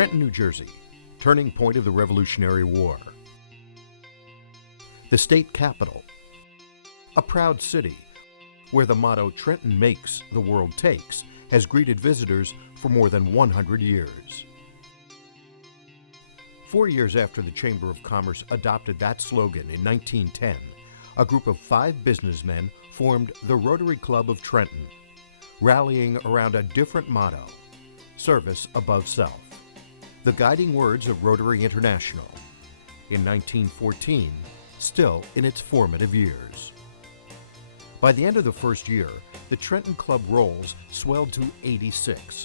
Trenton, New Jersey, turning point of the Revolutionary War. The state capital, a proud city where the motto "Trenton makes, the world takes" has greeted visitors for more than 100 years. 4 years after the Chamber of Commerce adopted that slogan in 1910, a group of 5 businessmen formed the Rotary Club of Trenton, rallying around a different motto: service above self, the guiding words of Rotary International, in 1914, still in its formative years. By the end of the first year, the Trenton Club rolls swelled to 86,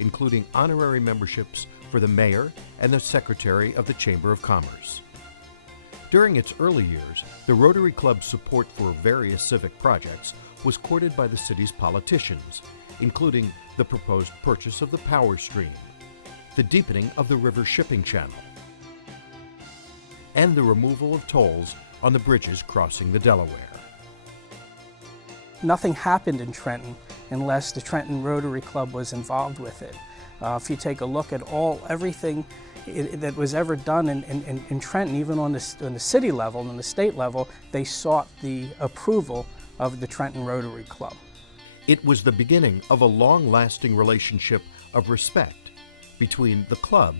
including honorary memberships for the mayor and the secretary of the Chamber of Commerce. During its early years, the Rotary Club's support for various civic projects was courted by the city's politicians, including the proposed purchase of the power stream, the deepening of the river shipping channel, and the removal of tolls on the bridges crossing the Delaware. Nothing happened in Trenton unless the Trenton Rotary Club was involved with it. If you take a look at everything that was ever done in Trenton, even on the city level and the state level, they sought the approval of the Trenton Rotary Club. It was the beginning of a long-lasting relationship of respect between the club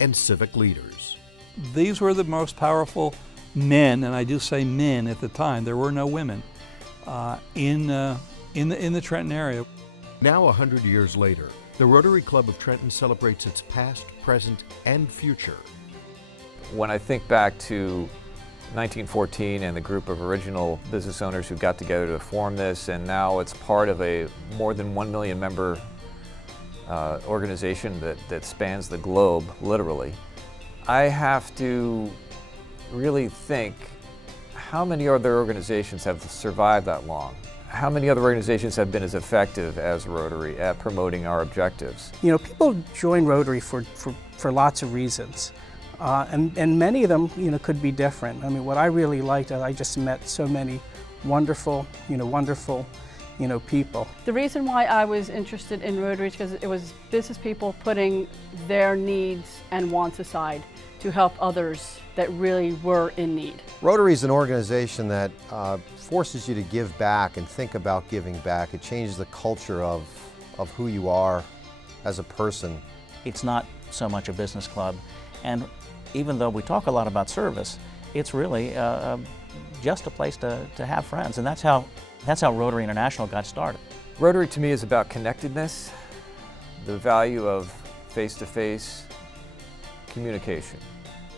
and civic leaders. These were the most powerful men, and I do say men at the time, there were no women, in the Trenton area. Now, 100 years later, the Rotary Club of Trenton celebrates its past, present, and future. When I think back to 1914 and the group of original business owners who got together to form this, and now it's part of a more than 1 million member organization that spans the globe, literally, I have to really think, how many other organizations have survived that long? How many other organizations have been as effective as Rotary at promoting our objectives? You know, people join Rotary for lots of reasons, and many of them, could be different. I mean, what I really liked, I just met so many wonderful people. The reason why I was interested in Rotary is because it was business people putting their needs and wants aside to help others that really were in need. Rotary is an organization that forces you to give back and think about giving back. It changes the culture of who you are as a person. It's not so much a business club, and even though we talk a lot about service, it's really just a place to have friends, and that's how Rotary International got started. Rotary to me is about connectedness, the value of face-to-face communication,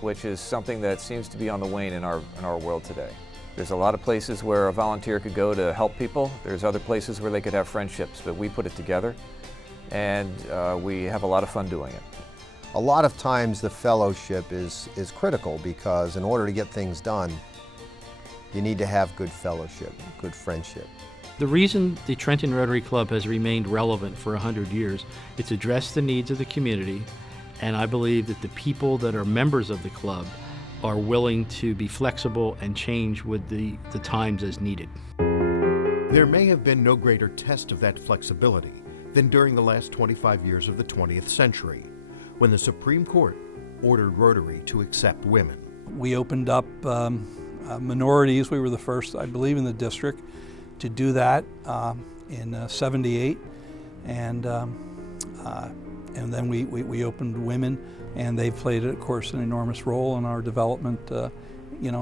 which is something that seems to be on the wane in our world today. There's a lot of places where a volunteer could go to help people. There's other places where they could have friendships, but we put it together, and we have a lot of fun doing it. A lot of times the fellowship is critical, because in order to get things done, you need to have good fellowship, good friendship. The reason the Trenton Rotary Club has remained relevant for 100 years, it's addressed the needs of the community, and I believe that the people that are members of the club are willing to be flexible and change with the times as needed. There may have been no greater test of that flexibility than during the last 25 years of the 20th century, when the Supreme Court ordered Rotary to accept women. We opened up minorities. We were the first, I believe, in the district to do that in '78, and then we opened women, and they've played, of course, an enormous role in our development,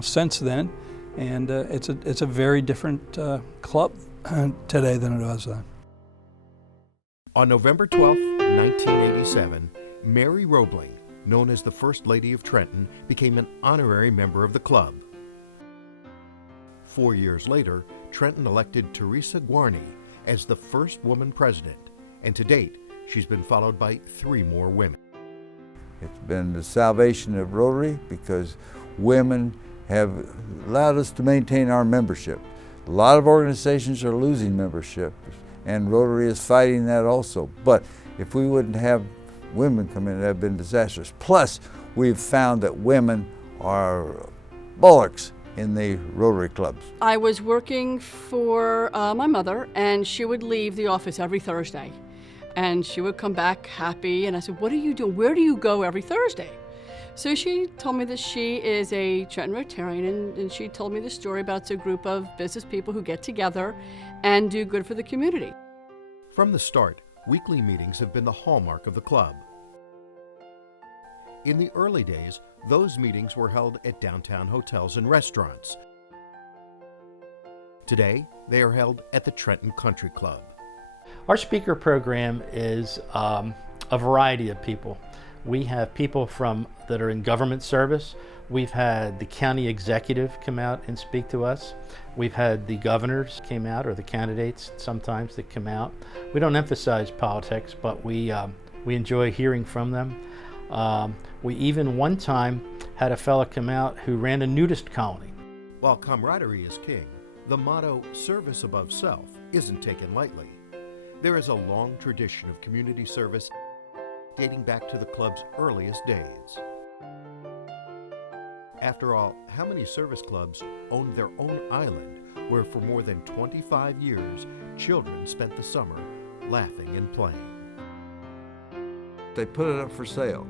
since then. And it's a very different club today than it was then. On November 12, 1987, Mary Roebling, known as the First Lady of Trenton, became an honorary member of the club. 4 years later, Trenton elected Teresa Guarney as the first woman president, and to date, she's been followed by 3 more women. It's been the salvation of Rotary, because women have allowed us to maintain our membership. A lot of organizations are losing membership, and Rotary is fighting that also. But if we wouldn't have women come in, it would have been disastrous. Plus, we've found that women are bullocks in the Rotary clubs. I was working for my mother, and she would leave the office every Thursday. And she would come back happy, and I said, what are you doing? Where do you go every Thursday? So she told me that she is a Trenton Rotarian, and she told me the story about it's a group of business people who get together and do good for the community. From the start, weekly meetings have been the hallmark of the club. In the early days, those meetings were held at downtown hotels and restaurants. Today, they are held at the Trenton Country Club. Our speaker program is a variety of people. We have people that are in government service. We've had the county executive come out and speak to us. We've had the governors came out, or the candidates sometimes that come out. We don't emphasize politics, but we enjoy hearing from them. We even one time had a fella come out who ran a nudist colony. While camaraderie is king, the motto, service above self, isn't taken lightly. There is a long tradition of community service dating back to the club's earliest days. After all, how many service clubs owned their own island where for more than 25 years, children spent the summer laughing and playing? They put it up for sale,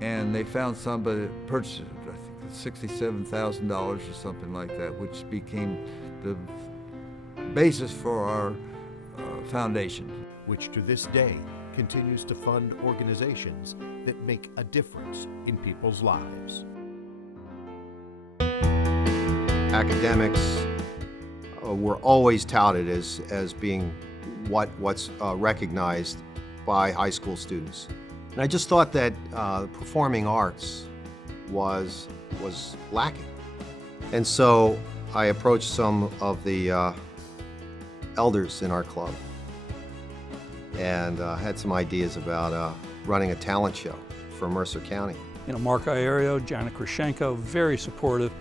and they found somebody that purchased it, I think $67,000 or something like that, which became the basis for our foundation. Which to this day continues to fund organizations that make a difference in people's lives. Academics were always touted as being what's recognized by high school students. And I just thought that performing arts was lacking. And so I approached some of the elders in our club and had some ideas about running a talent show for Mercer County. You know, Mark Iorio, Janet Krashenko, very supportive.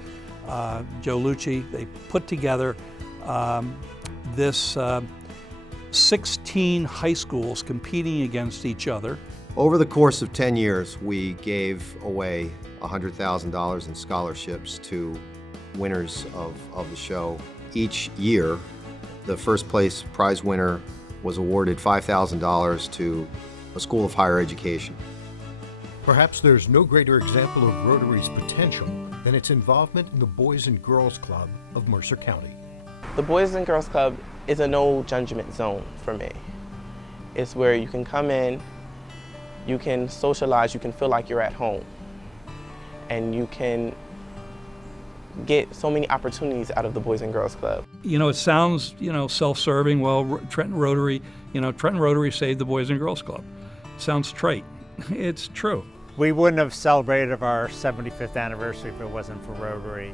Joe Lucci, they put together this 16 high schools competing against each other. Over the course of 10 years, we gave away $100,000 in scholarships to winners of the show. Each year, the first place prize winner was awarded $5,000 to a school of higher education. Perhaps there's no greater example of Rotary's potential than its involvement in the Boys and Girls Club of Mercer County. The Boys and Girls Club is a no judgment zone for me. It's where you can come in, you can socialize, you can feel like you're at home, and you can get so many opportunities out of the Boys and Girls Club. You know, it sounds, self-serving. Well, Trenton Rotary saved the Boys and Girls Club. Sounds trite. It's true. We wouldn't have celebrated our 75th anniversary if it wasn't for Rotary.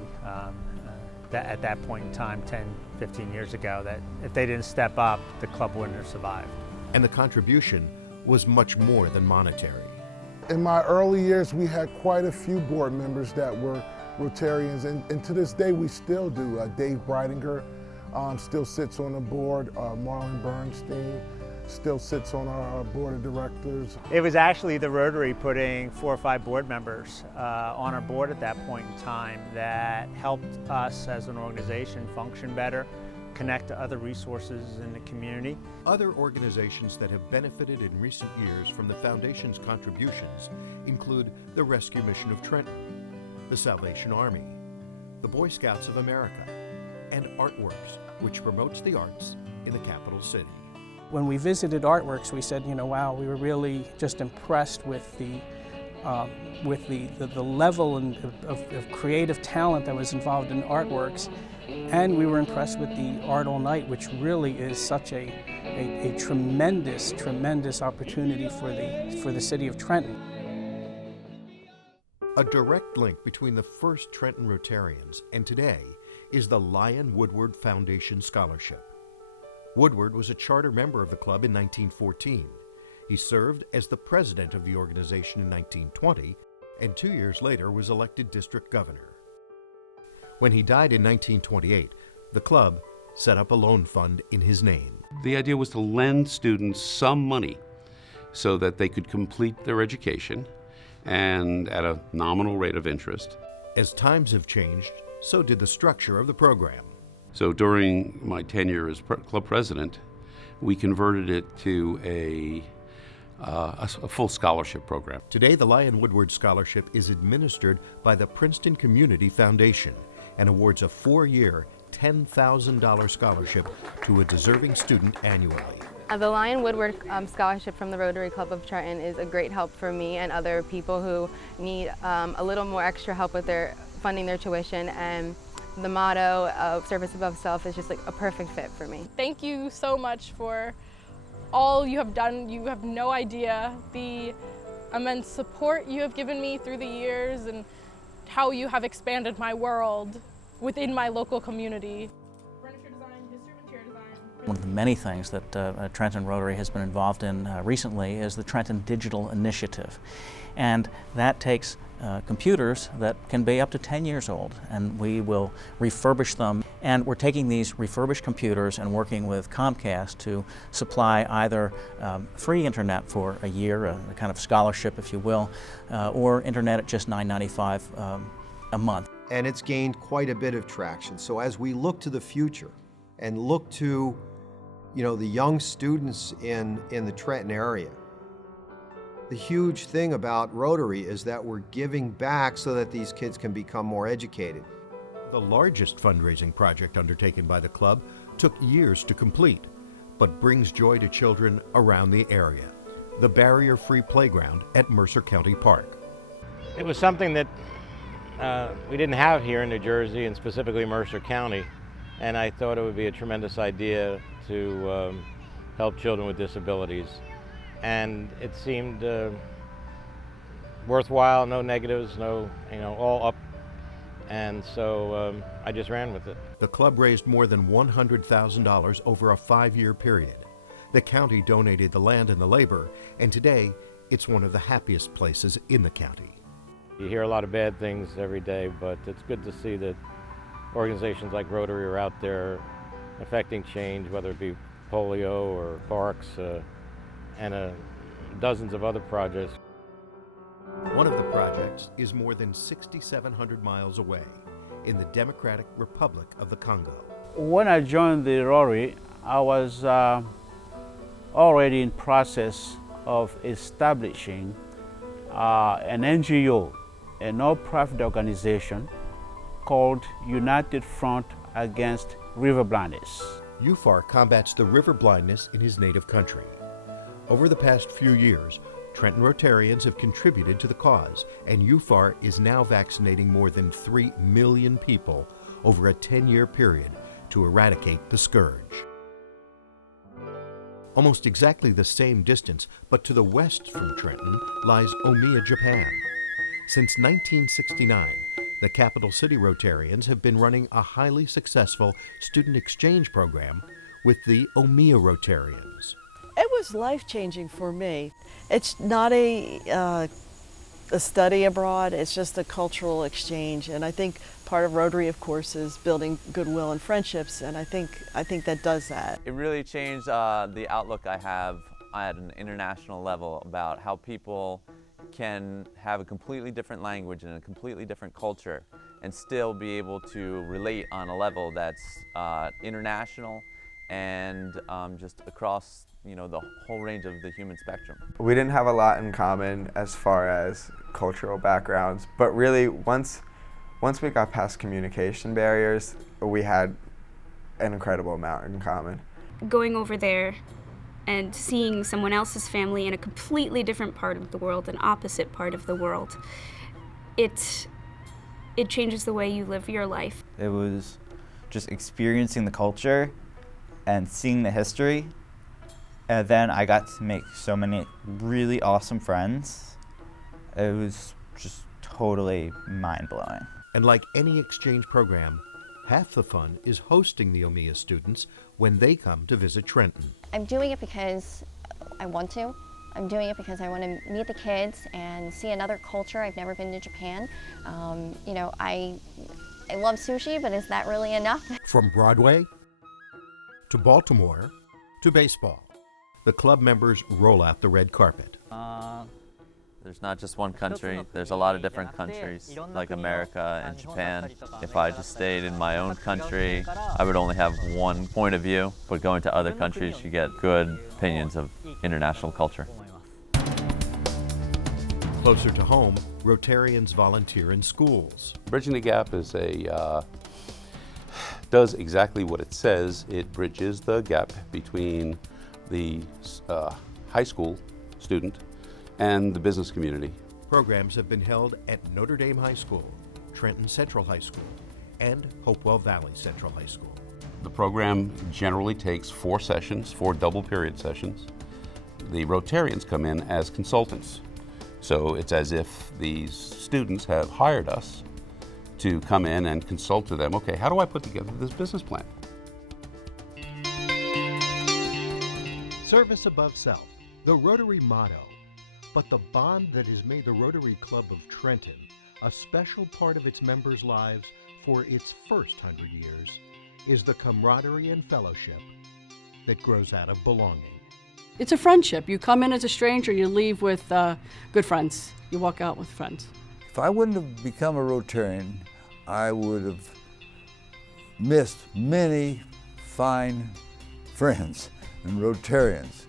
At that point in time, 10, 15 years ago, that if they didn't step up, the club wouldn't have survived. And the contribution was much more than monetary. In my early years, we had quite a few board members that were Rotarians, and to this day we still do. Dave Breidinger still sits on the board. Marlon Bernstein still sits on our board of directors. It was actually the Rotary putting 4 or 5 board members on our board at that point in time that helped us as an organization function better, connect to other resources in the community. Other organizations that have benefited in recent years from the Foundation's contributions include the Rescue Mission of Trenton, the Salvation Army, the Boy Scouts of America, and Artworks, which promotes the arts in the capital city. When we visited Artworks, we said, wow, we were really just impressed with the level of creative talent that was involved in Artworks, and we were impressed with the Art All Night, which really is such a tremendous opportunity for the city of Trenton. A direct link between the first Trenton Rotarians and today is the Lion Woodward Foundation Scholarship. Woodward was a charter member of the club in 1914. He served as the president of the organization in 1920, and 2 years later was elected district governor. When he died in 1928, the club set up a loan fund in his name. The idea was to lend students some money so that they could complete their education, and at a nominal rate of interest. As times have changed, so did the structure of the program. So during my tenure as club president, we converted it to a full scholarship program. Today, the Lyon Woodward Scholarship is administered by the Princeton Community Foundation and awards a 4-year, $10,000 scholarship to a deserving student annually. The Lyon Woodward Scholarship from the Rotary Club of Treton is a great help for me and other people who need a little more extra help with funding their tuition, and the motto of service above self is just like a perfect fit for me. Thank you so much for all you have done. You have no idea the immense support you have given me through the years and how you have expanded my world within my local community. One of the many things that Trenton Rotary has been involved in recently is the Trenton Digital Initiative. And that takes computers that can be up to 10 years old, and we will refurbish them. And we're taking these refurbished computers and working with Comcast to supply either free internet for a year, a kind of scholarship, if you will, or internet at just $9.95 a month. And it's gained quite a bit of traction. So as we look to the future and look to, the young students in the Trenton area, the huge thing about Rotary is that we're giving back so that these kids can become more educated. The largest fundraising project undertaken by the club took years to complete, but brings joy to children around the area. The barrier-free playground at Mercer County Park. It was something that we didn't have here in New Jersey, and specifically Mercer County, and I thought it would be a tremendous idea to help children with disabilities. And it seemed worthwhile, no negatives, no, all up. And so I just ran with it. The club raised more than $100,000 over a 5-year period. The county donated the land and the labor, and today it's one of the happiest places in the county. You hear a lot of bad things every day, but it's good to see that organizations like Rotary are out there affecting change, whether it be polio or parks and dozens of other projects. One of the projects is more than 6,700 miles away in the Democratic Republic of the Congo. When I joined the Rotary, I was already in process of establishing an NGO, a non-profit organization called United Front Against River Blindness. UFAR combats the river blindness in his native country. Over the past few years, Trenton Rotarians have contributed to the cause, and UFAR is now vaccinating more than 3 million people over a 10-year period to eradicate the scourge. Almost exactly the same distance, but to the west from Trenton, lies Omiya, Japan. Since 1969, the capital city Rotarians have been running a highly successful student exchange program with the Omiya Rotarians. It was life-changing for me. It's not a study abroad, it's just a cultural exchange, and I think part of Rotary, of course, is building goodwill and friendships, and I think that does that. It really changed the outlook I have at an international level about how people can have a completely different language and a completely different culture and still be able to relate on a level that's international and just across the whole range of the human spectrum. We didn't have a lot in common as far as cultural backgrounds, but really once we got past communication barriers, we had an incredible amount in common. Going over there and seeing someone else's family in a completely different part of the world, an opposite part of the world, it changes the way you live your life. It was just experiencing the culture and seeing the history, and then I got to make so many really awesome friends. It was just totally mind-blowing. And like any exchange program, half the fun is hosting the Omiya students when they come to visit Trenton. I'm doing it because I want to. I'm doing it because I want to meet the kids and see another culture. I've never been to Japan. I love sushi, but is that really enough? From Broadway to Baltimore to baseball, the club members roll out the red carpet. There's not just one country, there's a lot of different countries, like America and Japan. If I just stayed in my own country, I would only have one point of view, but going to other countries, you get good opinions of international culture. Closer to home, Rotarians volunteer in schools. Bridging the Gap is does exactly what it says. It bridges the gap between the high school student and the business community. Programs have been held at Notre Dame High School, Trenton Central High School, and Hopewell Valley Central High School. The program generally takes 4 sessions, 4 double period sessions. The Rotarians come in as consultants. So it's as if these students have hired us to come in and consult to them, okay, how do I put together this business plan? Service above self, the Rotary motto. But the bond that has made the Rotary Club of Trenton a special part of its members' lives for its first 100 years is the camaraderie and fellowship that grows out of belonging. It's a friendship. You come in as a stranger, you leave with good friends. You walk out with friends. If I wouldn't have become a Rotarian, I would have missed many fine friends and Rotarians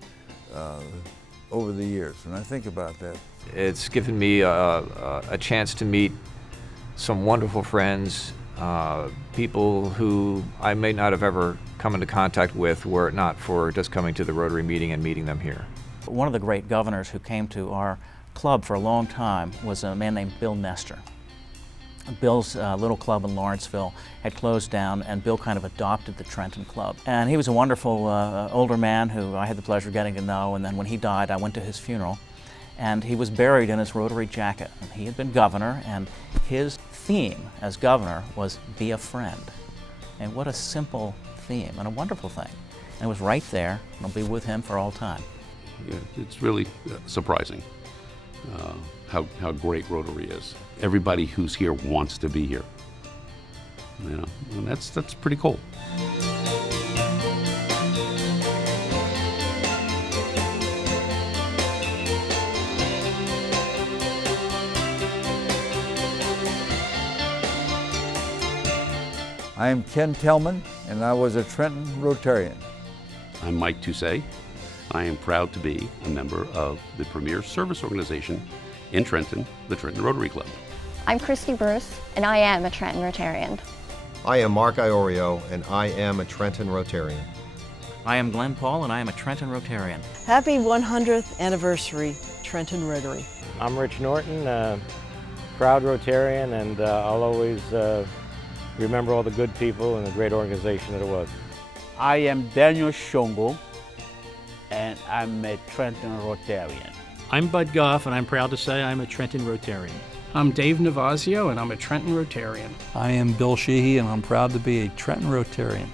over the years. When I think about that, it's given me a chance to meet some wonderful friends, people who I may not have ever come into contact with were it not for just coming to the Rotary meeting and meeting them here. One of the great governors who came to our club for a long time was a man named Bill Nestor. Bill's little club in Lawrenceville had closed down, and Bill kind of adopted the Trenton Club. And he was a wonderful older man who I had the pleasure of getting to know, and then when he died, I went to his funeral, and he was buried in his Rotary jacket. And he had been governor, and his theme as governor was be a friend. And what a simple theme and a wonderful thing. And it was right there, and I'll be with him for all time. Yeah, it's really surprising how great Rotary is. Everybody who's here wants to be here, you know, and that's pretty cool. I am Ken Tellman, and I was a Trenton Rotarian. I'm Mike Toussaint. I am proud to be a member of the premier service organization in Trenton, the Trenton Rotary Club. I'm Christy Bruce, and I am a Trenton Rotarian. I am Mark Iorio, and I am a Trenton Rotarian. I am Glenn Paul, and I am a Trenton Rotarian. Happy 100th anniversary, Trenton Rotary. I'm Rich Norton, proud Rotarian, and I'll always remember all the good people and the great organization that it was. I am Daniel Shongo, and I'm a Trenton Rotarian. I'm Bud Goff, and I'm proud to say I'm a Trenton Rotarian. I'm Dave Navazio, and I'm a Trenton Rotarian. I am Bill Sheehy, and I'm proud to be a Trenton Rotarian.